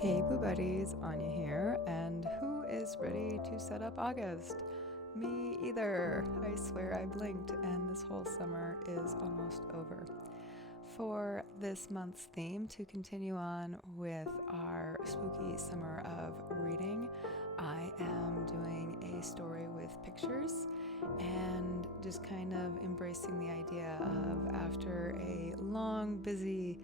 Hey Boo Buddies, Anya here, and who is ready to set up August? Me either. I swear I blinked and this whole summer is almost over. For this month's theme, to continue on with our spooky summer of reading, I am doing a story with pictures and just kind of embracing the idea of after a long, busy,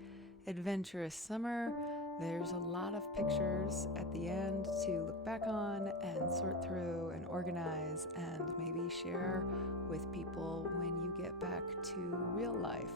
adventurous summer, there's a lot of pictures at the end to look back on and sort through and organize and maybe share with people when you get back to real life.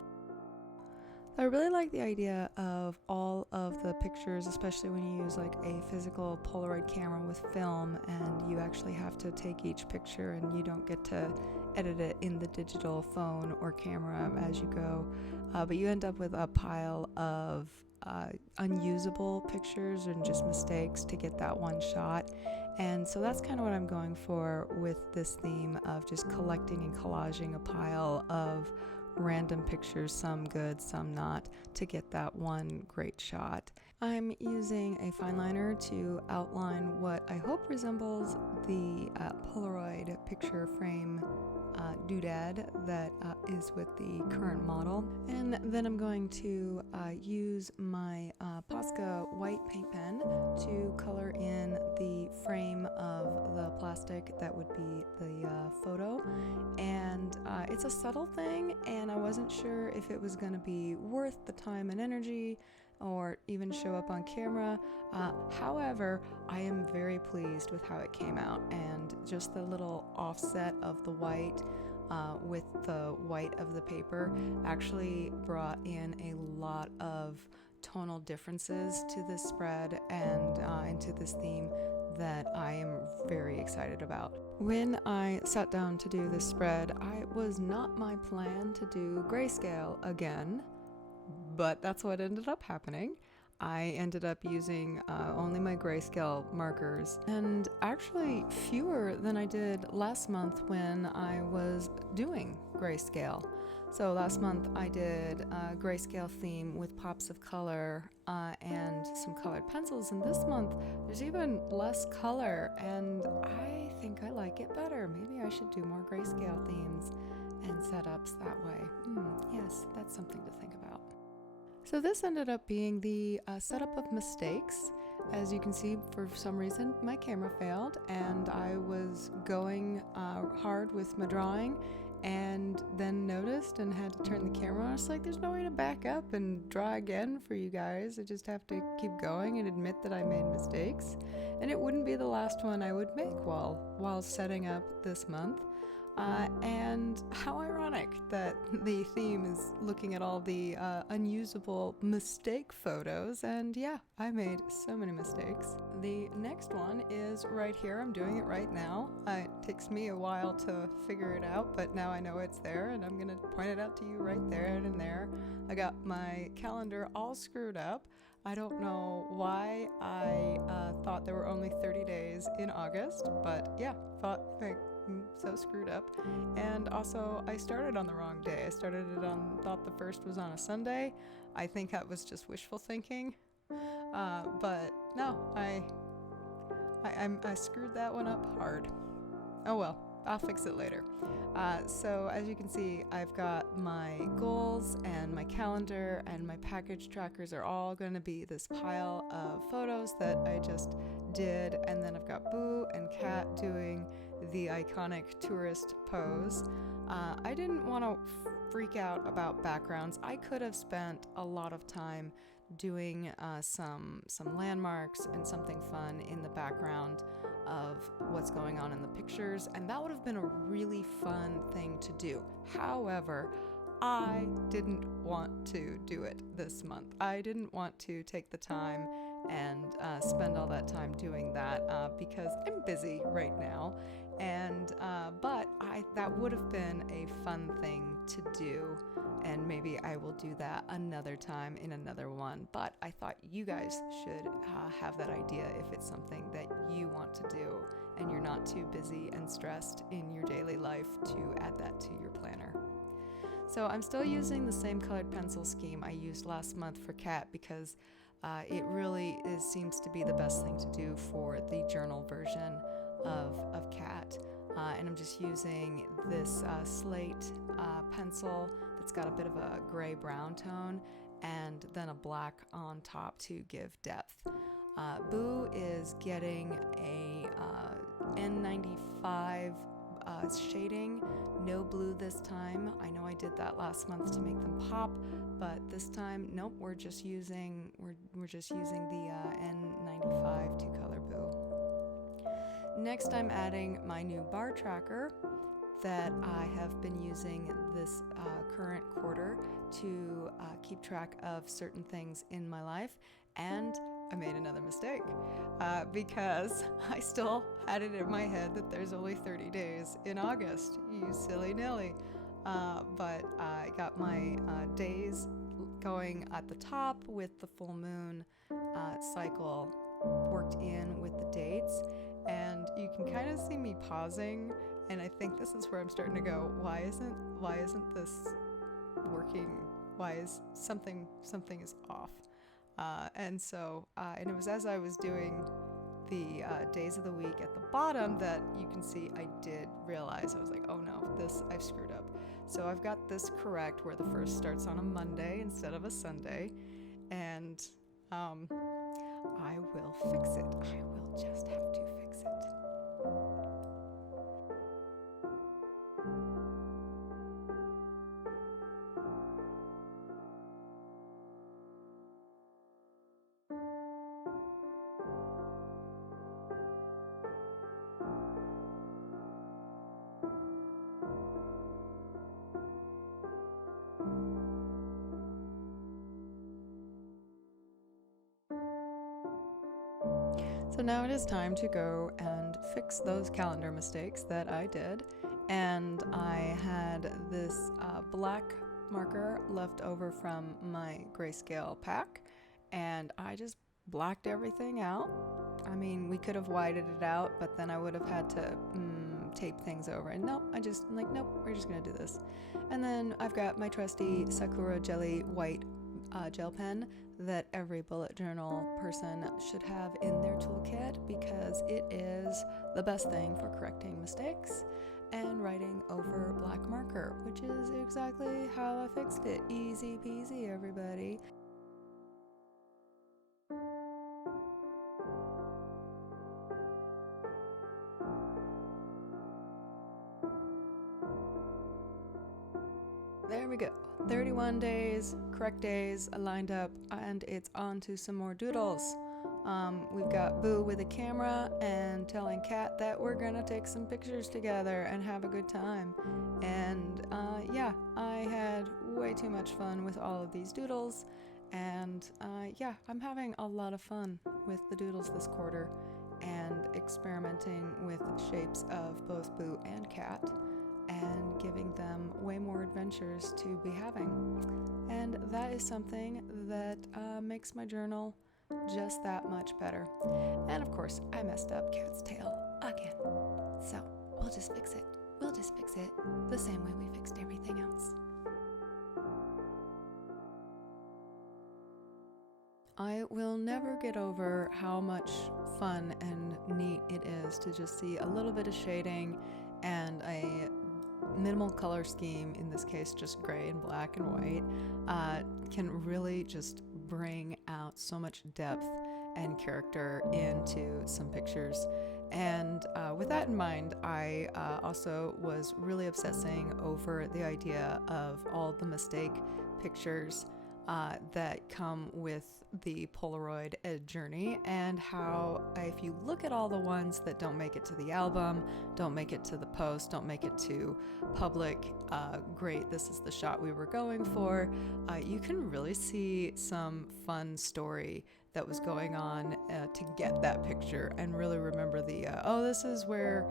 I really like the idea of all of the pictures, especially when you use like a physical Polaroid camera with film and you actually have to take each picture and you don't get to edit it in the digital phone or camera as you go, but you end up with a pile of unusable pictures and just mistakes to get that one shot. And so that's kind of what I'm going for with this theme of just collecting and collaging a pile of random pictures, some good, some not, to get that one great shot. I'm using a fine liner to outline what I hope resembles the Polaroid picture frame doodad that is with the current model. And then I'm going to use my Posca white paint pen to color in the frame of the plastic that would be the photo. And it's a subtle thing, and I wasn't sure if it was going to be worth the time and energy or even show up on camera. However, I am very pleased with how it came out, and just the little offset of the white with the white of the paper actually brought in a lot of tonal differences to this spread and into this theme that I am very excited about. When I sat down to do this spread, it was not my plan to do grayscale again, but that's what ended up happening. I ended up using only my grayscale markers, and actually fewer than I did last month when I was doing grayscale. So last month I did a grayscale theme with pops of color and some colored pencils, and this month there's even less color, and I think I like it better. Maybe I should do more grayscale themes and setups that way. Yes, that's something to think about. So this ended up being the setup of mistakes. As you can see, for some reason, my camera failed, and I was going hard with my drawing, and then noticed and had to turn the camera on. I was like, there's no way to back up and draw again for you guys. I just have to keep going and admit that I made mistakes. And it wouldn't be the last one I would make while setting up this month. And how ironic that the theme is looking at all the unusable mistake photos, and yeah, I made so many mistakes. The next one is right here. I'm doing it right now. It takes me a while to figure it out, but now I know it's there, and I'm gonna point it out to you right there and in there. I got my calendar all screwed up. I don't know why I thought there were only 30 days in August, but yeah, thought so screwed up. And also I started on the wrong day. I started it thought the first was on a Sunday. I think that was just wishful thinking. But no, I screwed that one up hard. Oh well, I'll fix it later. So as you can see, I've got my goals and my calendar and my package trackers are all going to be this pile of photos that I just did, and then I've got Boo and Cat doing the iconic tourist pose. I didn't want to freak out about backgrounds. I could have spent a lot of time doing some landmarks and something fun in the background of what's going on in the pictures, and that would have been a really fun thing to do. However, I didn't want to do it this month. I didn't want to take the time and spend all that time doing that because I'm busy right now. And but that would have been a fun thing to do, and maybe I will do that another time in another one. But I thought you guys should have that idea if it's something that you want to do and you're not too busy and stressed in your daily life to add that to your planner. So I'm still using the same colored pencil scheme I used last month for Cat because it really seems to be the best thing to do for the journal version of Cat. And I'm just using this slate pencil that's got a bit of a gray-brown tone and then a black on top to give depth. Boo is getting a N95 shading, no blue this time. I know I did that last month to make them pop, but this time, nope, we're just using the N95 to color Boo. Next, I'm adding my new bar tracker that I have been using this current quarter to keep track of certain things in my life, and I made another mistake because I still had it in my head that there's only 30 days in August, you silly Nelly. But I got my days going at the top with the full moon cycle worked in with the dates, and you can kind of see me pausing, and I think this is where I'm starting to go, why isn't this working? Why is something is off? And it was as I was doing the days of the week at the bottom that you can see I did realize, I was like, oh no, I've screwed up. So I've got this correct where the first starts on a Monday instead of a Sunday, and I will fix it. I will just have to fix it. So now it is time to go and fix those calendar mistakes that I did. And I had this black marker left over from my grayscale pack, and I just blacked everything out. I mean, we could have whited it out, but then I would have had to tape things over. And nope, nope, we're just gonna do this. And then I've got my trusty Sakura Jelly white gel pen that every bullet journal person should have in their toolkit, because it is the best thing for correcting mistakes and writing over black marker, which is exactly how I fixed it. Easy peasy, everybody. There we go. 31 days, correct days lined up, and it's on to some more doodles. We've got Boo with a camera and telling Cat that we're gonna take some pictures together and have a good time. And yeah, I had way too much fun with all of these doodles, and yeah, I'm having a lot of fun with the doodles this quarter and experimenting with shapes of both Boo and Cat, and giving them way more adventures to be having. And that is something that makes my journal just that much better. And of course, I messed up Cat's tail again. So we'll just fix it. We'll just fix it the same way we fixed everything else. I will never get over how much fun and neat it is to just see a little bit of shading and a minimal color scheme, in this case just gray and black and white, can really just bring out so much depth and character into some pictures. And with that in mind, I also was really obsessing over the idea of all the mistake pictures that come with the Polaroid journey, and how if you look at all the ones that don't make it to the album, don't make it to the post, don't make it to public, great, this is the shot we were going for, you can really see some fun story that was going on to get that picture, and really remember the, oh, this is where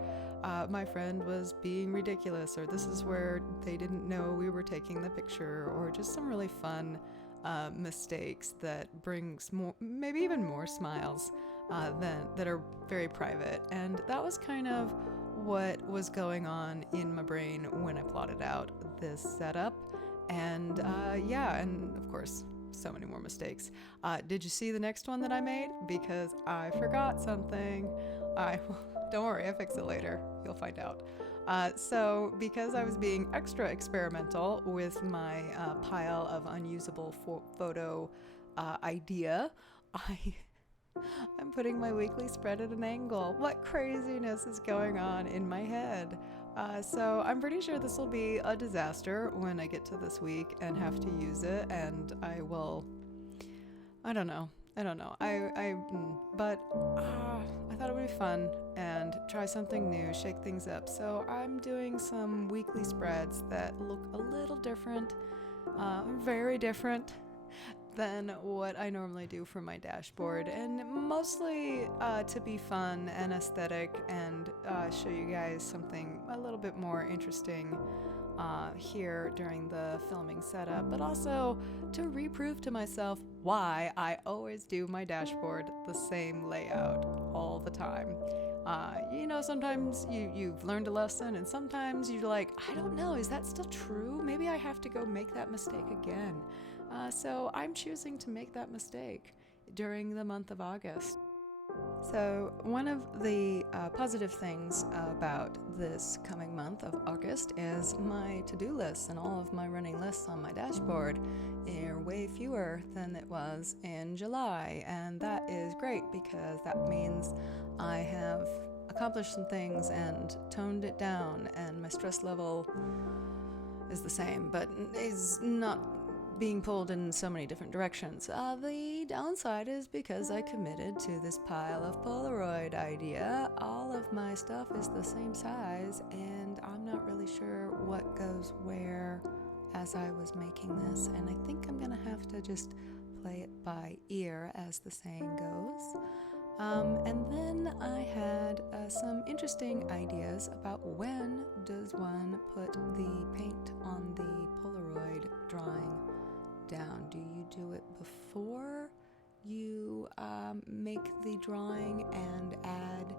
my friend was being ridiculous, or this is where they didn't know we were taking the picture, or just some really fun mistakes that brings more, maybe even more smiles that are very private. And that was kind of what was going on in my brain when I plotted out this setup. And yeah, and of course so many more mistakes. Did you see the next one that I made? Because I forgot something. Don't worry, I fix it later. You'll find out. So because I was being extra experimental with my pile of unusable photo idea, I'm putting my weekly spread at an angle. What craziness is going on in my head? So I'm pretty sure this will be a disaster when I get to this week and have to use it, and I don't know. But I thought it would be fun and try something new, shake things up. So I'm doing some weekly spreads that look a little different, very different than what I normally do for my dashboard, and mostly to be fun and aesthetic and show you guys something a little bit more interesting here during the filming setup, but also to reprove to myself why I always do my dashboard the same layout all the time. Sometimes you've learned a lesson, and sometimes you're like, I don't know, is that still true? Maybe I have to go make that mistake again. So I'm choosing to make that mistake during the month of August. So one of the positive things about this coming month of August is my to-do lists, and all of my running lists on my dashboard are way fewer than it was in July, and that is great because that means I have accomplished some things and toned it down, and my stress level is the same but is not being pulled in so many different directions. The downside is because I committed to this pile of Polaroid idea, all of my stuff is the same size, and I'm not really sure what goes where as I was making this, and I think I'm gonna have to just play it by ear, as the saying goes. And then I had some interesting ideas about when does one put the paint on the Polaroid drawing down. Do you do it before you make the drawing and add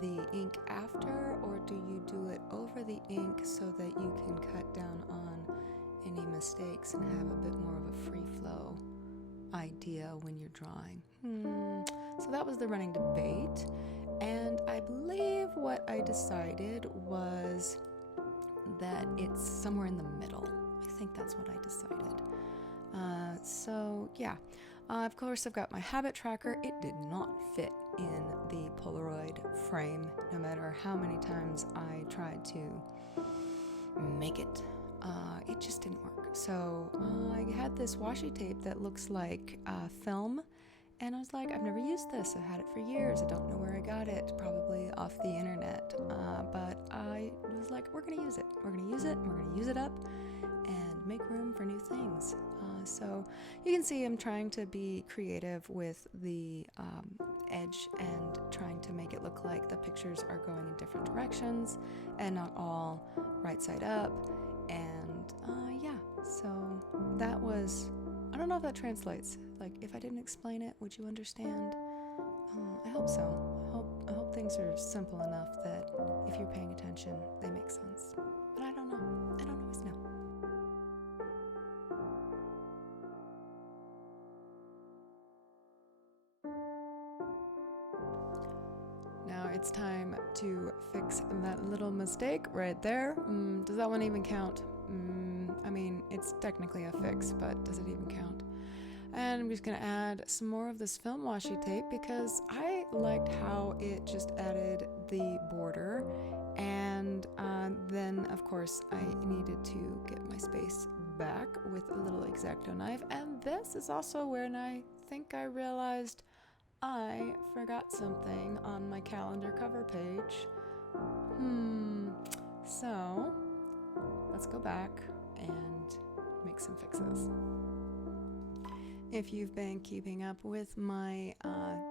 the ink after, or do you do it over the ink so that you can cut down on any mistakes and have a bit more of a free flow idea when you're drawing? So that was the running debate, and I believe what I decided was that it's somewhere in the middle. I think that's what I decided. Of course I've got my habit tracker. It did not fit in the Polaroid frame, no matter how many times I tried to make it. It just didn't work. So I had this washi tape that looks like film, and I was like, I've never used this. I've had it for years. I don't know where I got it, probably off the internet. But I was like, we're gonna use it. We're gonna use it, and we're gonna use it up and make room for new things. So you can see I'm trying to be creative with the edge and trying to make it look like the pictures are going in different directions and not all right side up. And so that was, I don't know if that translates. Like, if I didn't explain it, would you understand? I hope so. I hope things are simple enough that if you're paying attention, they make sense. But I don't know. I don't always know. Now it's time to fix that little mistake right there. Does that one even count? I mean, it's technically a fix, but does it even count? And I'm just going to add some more of this film washi tape because I liked how it just added the border. And then, of course, I needed to get my space back with a little X-Acto knife. And this is also when I think I realized I forgot something on my calendar cover page. So let's go back and make some fixes. If you've been keeping up with my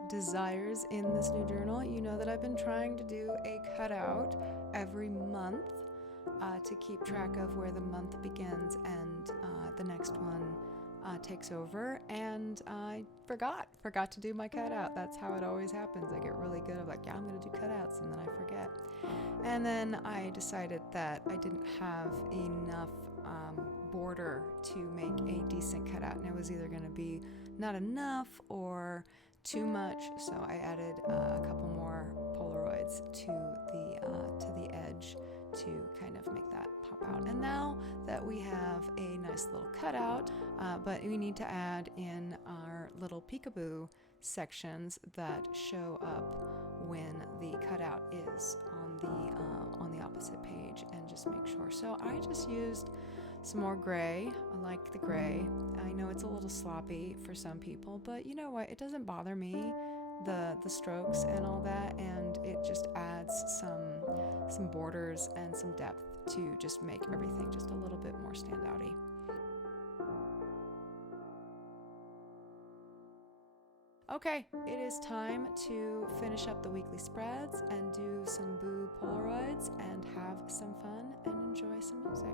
desires in this new journal, you know that I've been trying to do a cutout every month to keep track of where the month begins and the next one takes over. And I forgot to do my cutout. That's how it always happens. I get really good at like, yeah, I'm going to do cutouts, and then I forget. And then I decided that I didn't have enough border to make a decent cutout, and it was either going to be not enough or too much, so I added a couple more Polaroids to the edge to kind of make that pop out. And now that we have a nice little cutout, but we need to add in our little peekaboo sections that show up when the cutout is on the opposite page, and just make sure. So I just used some more gray. I like the gray. I know it's a little sloppy for some people, but you know what? It doesn't bother me, the strokes and all that, and it just adds some borders and some depth to just make everything just a little bit more standouty. Okay, it is time to finish up the weekly spreads and do some boo Polaroids and have some fun and enjoy some music.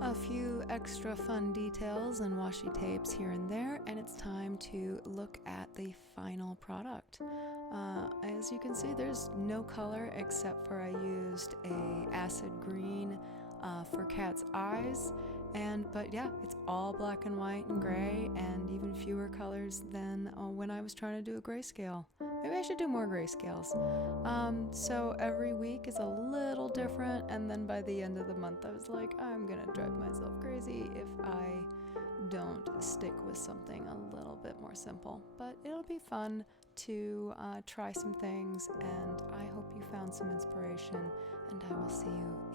A few extra fun details and washi tapes here and there, and it's time to look at the final product. As you can see, there's no color except for I used a acid green for Cat's eyes, but yeah, it's all black and white and gray, and even fewer colors than when I was trying to do a grayscale. Maybe I should do more grayscales. So every week is a little different, and then by the end of the month I was like, I'm gonna drive myself crazy if I don't stick with something a little bit more simple. But it'll be fun to try some things, and I hope you found some inspiration, and I will see you